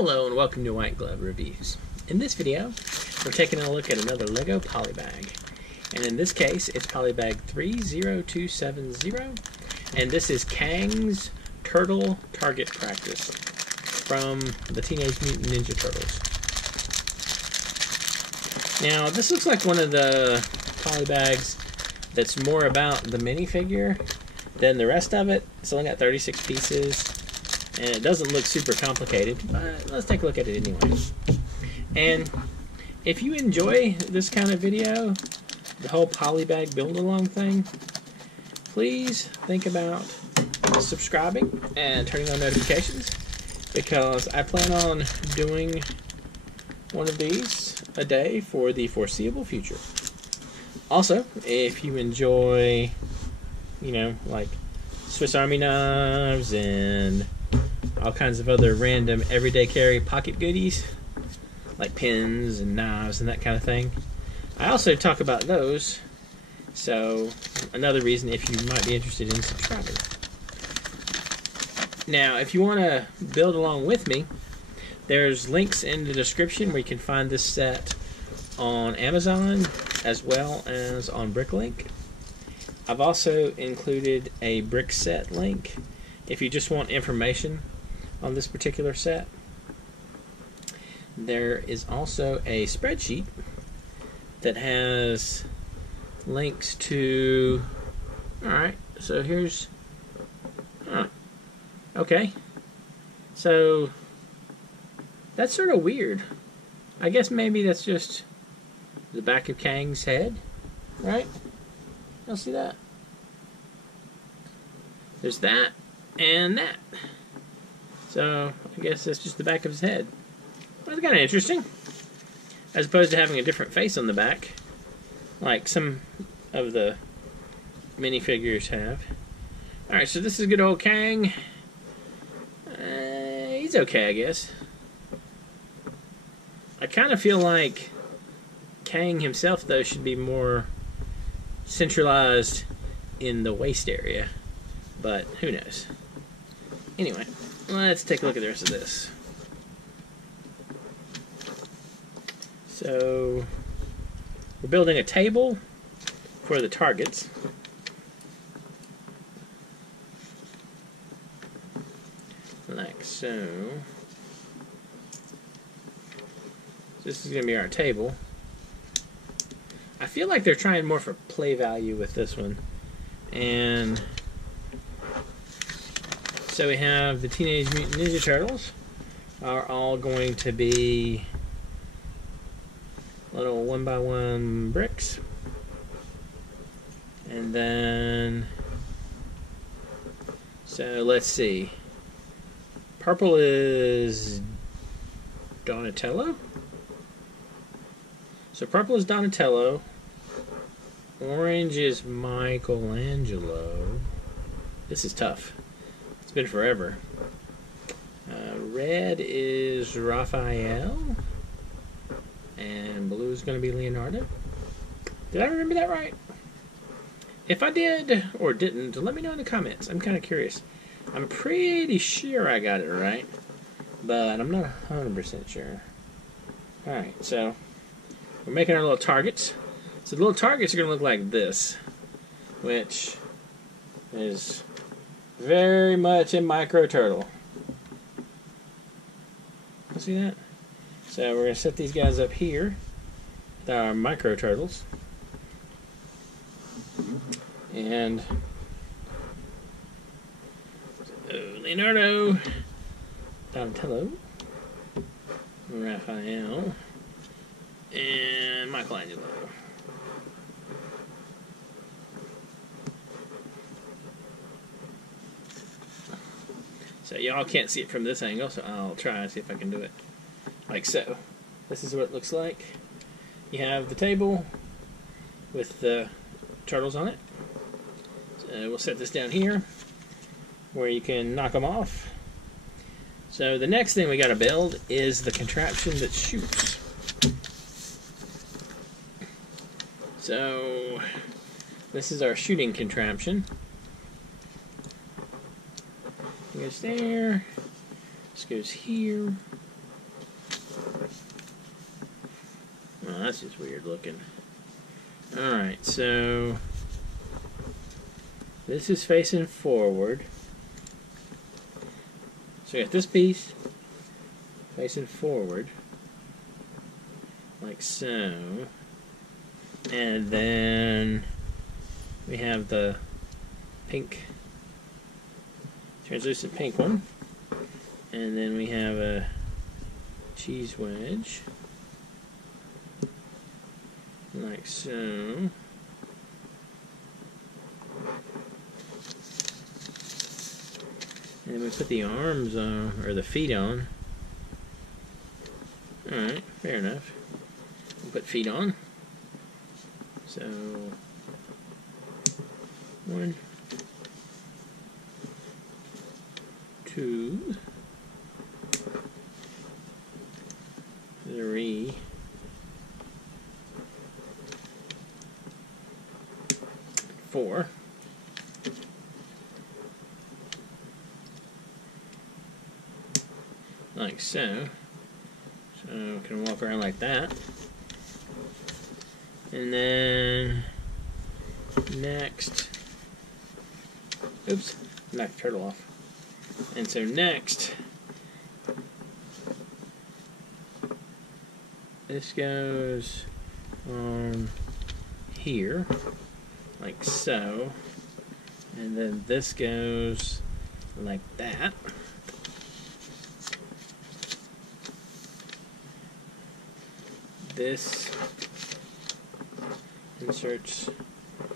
Hello and welcome to White Glove Reviews. In this video, we're taking a look at another LEGO Polybag. And in this case, it's Polybag 30270. And this is Kraang's Turtle Target Practice from the Teenage Mutant Ninja Turtles. Now, this looks like one of the Polybags that's more about the minifigure than the rest of it. It's only got 36 pieces. And it doesn't look super complicated, but let's take a look at it anyway. And if you enjoy this kind of video, the whole Polybag build-along thing, please think about subscribing and turning on notifications, because I plan on doing one of these a day for the foreseeable future. Also, if you enjoy, like Swiss Army knives and all kinds of other random everyday carry pocket goodies, like pins and knives and that kind of thing, I also talk about those, so another reason if you might be interested in subscribing. Now, if you want to build along with me, there's links in the description where you can find this set on Amazon as well as on Bricklink. I've also included a brick set link if you just want information on this particular set. There is also a spreadsheet that has links to... Alright, so here's... Okay. So, that's sort of weird. I guess maybe that's just the back of Kraang's head, right? You'll see that. There's that and that. So, I guess that's just the back of his head. Well, that's kind of interesting. As opposed to having a different face on the back, like some of the minifigures have. Alright, so this is good old Kraang. He's okay, I guess. I kind of feel like Kraang himself, though, should be more centralized in the waist area. But who knows. Anyway, let's take a look at the rest of this. So, we're building a table for the targets. Like so. This is going to be our table. I feel like they're trying more for play value with this one. And so we have the Teenage Mutant Ninja Turtles are all going to be little 1x1 bricks. And then, so let's see. Purple is Donatello. So purple is Donatello. Orange is Michelangelo. This is tough. It's been forever. Red is Raphael. And blue is going to be Leonardo. Did I remember that right? If I did or didn't, let me know in the comments. I'm kind of curious. I'm pretty sure I got it right, but I'm not 100% sure. Alright, so we're making our little targets. So the little targets are going to look like this, which is very much a micro turtle. You see that? So we're going to set these guys up here with our micro turtles. And Leonardo, Donatello, Raphael, and Michelangelo. So y'all can't see it from this angle, so I'll try and see if I can do it. Like so. This is what it looks like. You have the table with the turtles on it. So we'll set this down here where you can knock them off. So the next thing we got to build is the contraption that shoots. So this is our shooting contraption. It goes there. This goes here. Oh, that's just weird looking. Alright, so this is facing forward. So we got this piece facing forward, like so. And then we have the pink, translucent pink one. And then we have a cheese wedge, like so. And then we put the arms on, or the feet on. Alright, fair enough. We'll put feet on. So, 1, 2, 3, 4. Like so. So we can walk around like that. And then next, oops, knocked the turtle off. And so next, this goes on here, like so. And then this goes like that. This inserts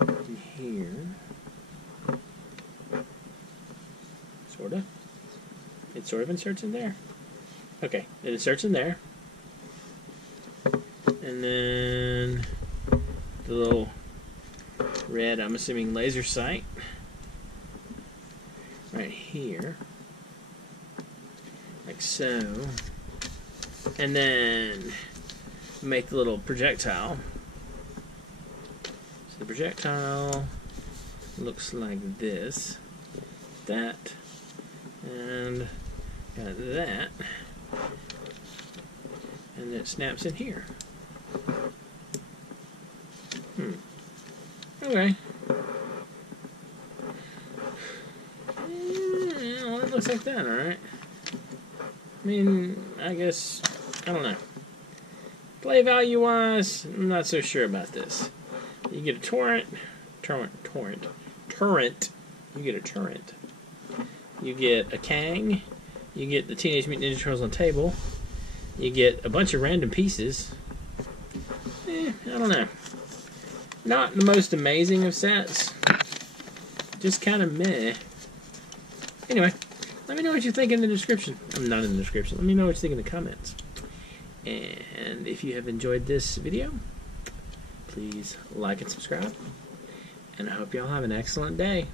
in here, sorta. It sort of inserts in there. Okay, it inserts in there. And then the little red, I'm assuming laser sight, right here, like so. And then make the little projectile. So the projectile looks like this, that, and got that, and it snaps in here. Okay. Well, it looks like that, alright. I mean, I guess, I don't know. Play value wise, I'm not so sure about this. You get a turret, you get a turret. You get a Kraang, you get the Teenage Mutant Ninja Turtles on table, you get a bunch of random pieces. I don't know. Not the most amazing of sets. Just kind of meh. Anyway, let me know what you think in the description. I'm not in the description. Let me know what you think in the comments. And if you have enjoyed this video, please like and subscribe. And I hope y'all have an excellent day.